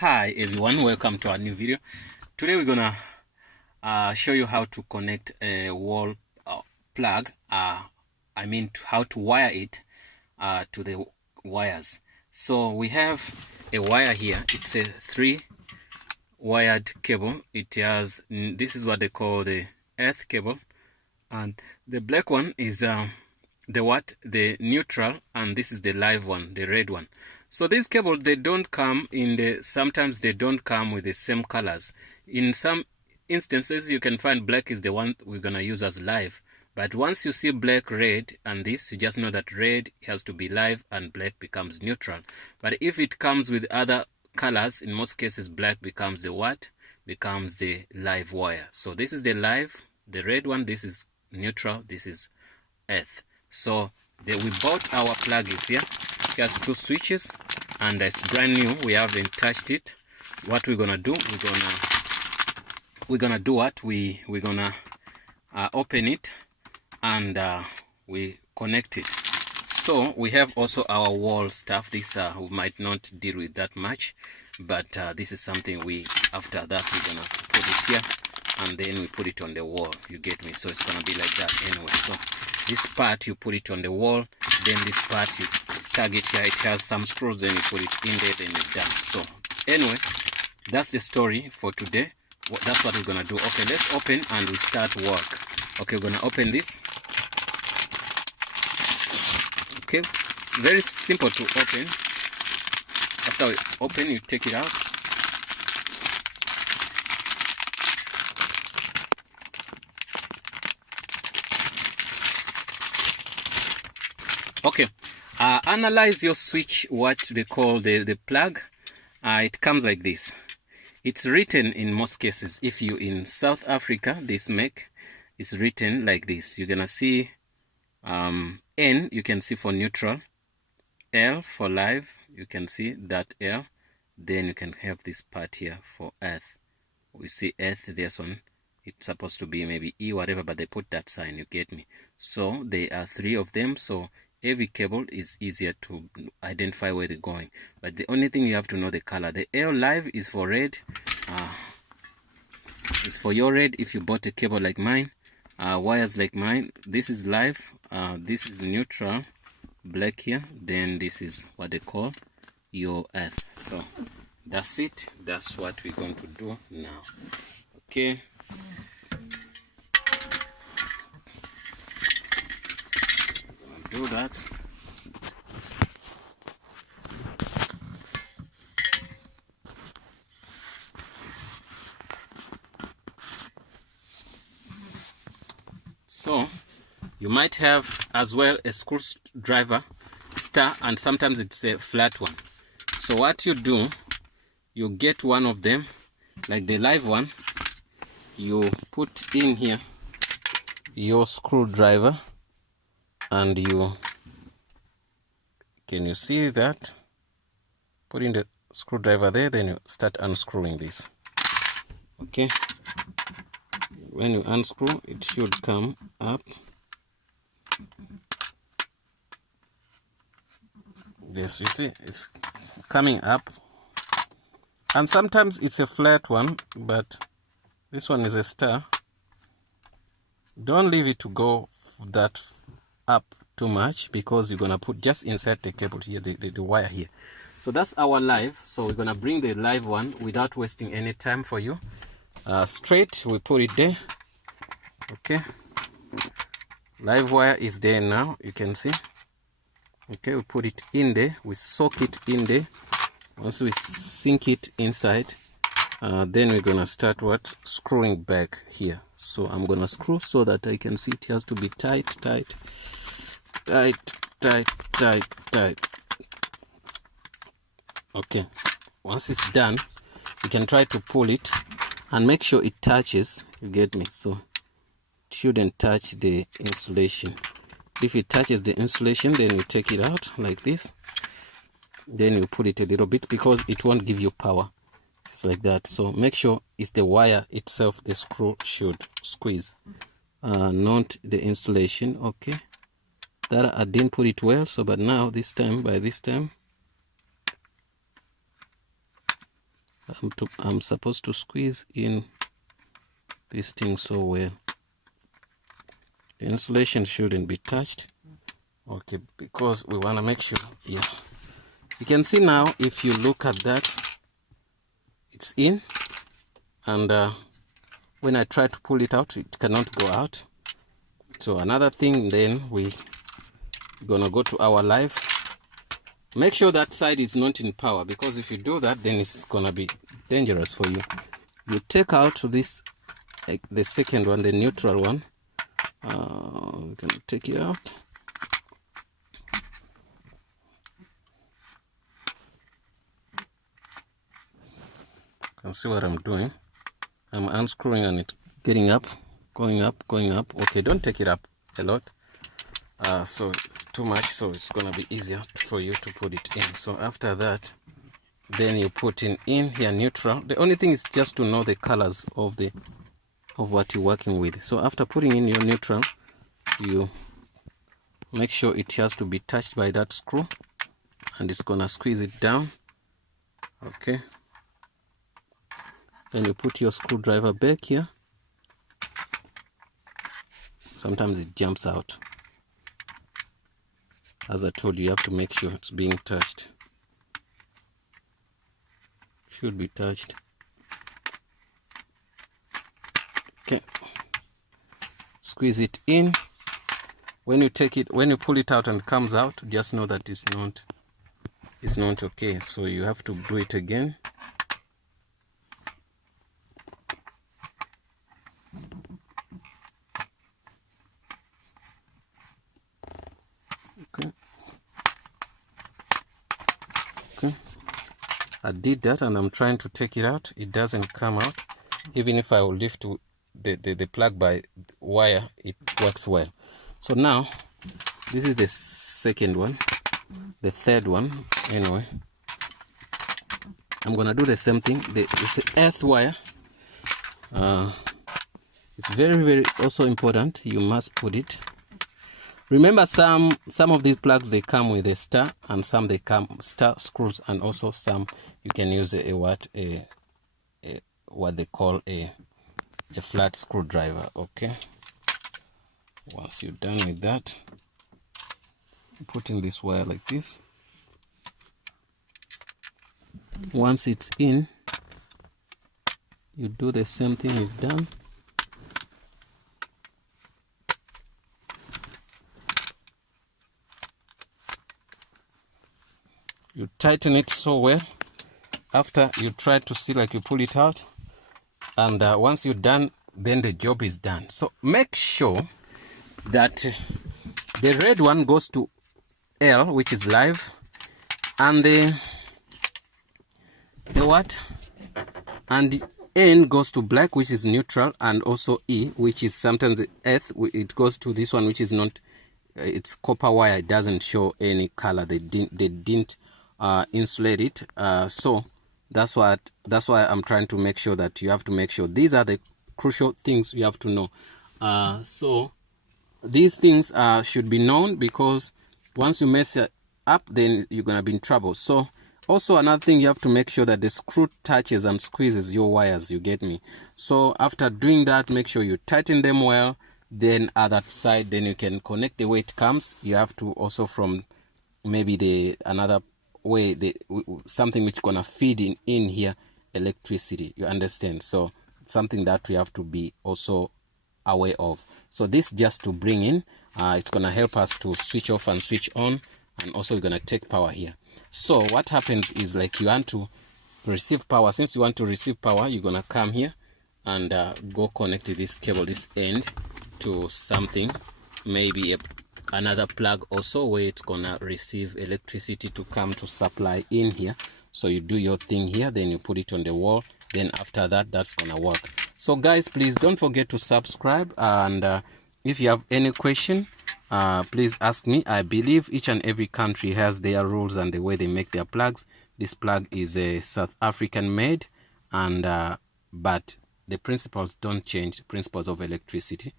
Hi everyone, welcome to our new video. Today we're gonna show you how to connect a wall plug, how to wire it to the wires. So we have a wire here. It's a 3-wired cable. This is what they call the earth cable, and the black one is the neutral, and this is the live one, the red one. So these cables, they don't come sometimes they don't come with the same colors. In some instances, you can find black is the one we're gonna use as live. But once you see black, red, and this, you just know that red has to be live and black becomes neutral. But if it comes with other colors, in most cases, black becomes the what? Becomes the live wire. So this is the live, the red one, this is neutral, this is earth. So we bought our plugins here. It has 2 switches and it's brand new. We haven't touched it. What we're gonna do, we're gonna do what? We're gonna open it and we connect it. So we have also our wall stuff. This we might not deal with that much, but this is something after that we're gonna put it here and then we put it on the wall. You get me? So it's gonna be like that anyway. So this part you put it on the wall, then this part you tag it here. It has some screws, then you put it in there, then you're done. So anyway, that's the story for today. That's what we're gonna do. Okay, let's open and we start work. Okay, we're gonna open this. Okay, very simple to open. After we open, you take it out. Okay, analyze your switch, what they call the plug. It comes like this. It's written in most cases. If you in South Africa, this make is written like this. You're gonna see N, you can see for neutral, L for live, you can see that L, then you can have this part here for earth. We see earth, this one, it's supposed to be maybe E, whatever, but they put that sign, you get me? So there are 3 of them, so every cable is easier to identify where they're going. But the only thing you have to know the color. The L live is for red, is for your red if you bought a cable like mine, wires like mine. This is live, this is neutral, black here, then this is what they call your earth. So that's it. That's what we're going to do now. Okay, do that. So you might have as well a screwdriver star, and sometimes it's a flat one. So what you do, you get one of them like the live one, you put in here your screwdriver and can you see that? Put in the screwdriver there, then you start unscrewing this. Okay, when you unscrew, it should come up. Yes, you see it's coming up, and sometimes it's a flat one, but this one is a star. Don't leave it to go that up too much, because you're gonna put just inside the cable here, the wire here. So that's our live. So we're gonna bring the live one without wasting any time for you. Straight, we put it there. Okay, live wire is there now, you can see. Okay, we put it in there, we soak it in there. Once we sink it inside, then we're gonna start screwing back here. So I'm gonna screw so that I can see it has to be tight, tight, tight, tight, tight, tight. Okay, once it's done, you can try to pull it and make sure it touches, you get me? So it shouldn't touch the insulation. If it touches the insulation, then you take it out like this, then you put it a little bit, because it won't give you power. It's like that. So make sure it's the wire itself the screw should squeeze, not the insulation. Okay, that I didn't put it well, so but now by this time I'm supposed to squeeze in this thing so well. The insulation shouldn't be touched. Okay, because we want to make sure, yeah. You can see now, if you look at that, it's in, and when I try to pull it out, it cannot go out. So another thing, then we gonna go to our live. Make sure that side is not in power, because if you do that, then it's gonna be dangerous for you. You take out this, like the second one, the neutral one. We can take it out. You can see what I'm doing. I'm unscrewing and it's getting up, going up, going up. Okay, don't take it up a lot. So too much, so it's gonna be easier for you to put it in. So after that, then you put in here neutral. The only thing is just to know the colors of what you're working with. So after putting in your neutral, you make sure it has to be touched by that screw, and it's gonna squeeze it down. Okay, then you put your screwdriver back here. Sometimes it jumps out. As I told you, you have to make sure it's being touched. Should be touched. Okay, squeeze it in. When you pull it out and it comes out, just know that it's not okay. So you have to do it again. Okay. I did that, and I'm trying to take it out. It doesn't come out. Even if I will lift the plug by wire, it works well. So now, this is the second one. The third one, anyway. I'm gonna do the same thing. It's an earth wire. It's very, very also important. You must put it. Remember, some of these plugs, they come with a star, and some they come star screws, and also some you can use what they call a flat screwdriver. Okay, once you're done with that, put in this wire like this. Once it's in, you do the same thing you've done. You tighten it so well. After you try to see, like you pull it out, and once you're done, then the job is done. So make sure that the red one goes to L, which is live, and the what? And the N goes to black, which is neutral, and also E, which is sometimes the earth. It goes to this one, which is not. It's copper wire. It doesn't show any color. They didn't insulate it. So that's why I'm trying to make sure that you have to make sure these are the crucial things you have to know. So these things should be known, because once you mess it up, then you're gonna be in trouble. So also another thing, you have to make sure that the screw touches and squeezes your wires. You get me? So after doing that, make sure you tighten them well. Then other side, then you can connect the way it comes. You have to also from maybe another way, something which gonna feed in here electricity. You understand? So something that we have to be also aware of. So this just to bring in, it's gonna help us to switch off and switch on, and also we're gonna take power here. So what happens is, like, you want to receive power. Since you want to receive power, you're gonna come here and go connect this cable, this end, to something, maybe another plug also, where it's gonna receive electricity to come to supply in here. So you do your thing here, then you put it on the wall, then after that, that's gonna work. So guys, please don't forget to subscribe, and if you have any question, please ask me. I believe each and every country has their rules and the way they make their plugs. This plug is a South African made, and but the principles don't change, the principles of electricity,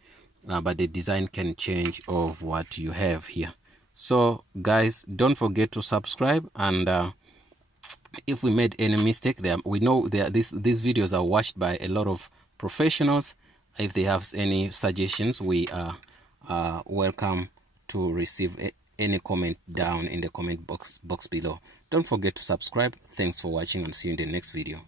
but the design can change of what you have here. So guys, don't forget to subscribe, and if we made any mistake there, we know that these videos are watched by a lot of professionals. If they have any suggestions, we are welcome to receive any comment down in the comment box below. Don't forget to subscribe. Thanks for watching and see you in the next video.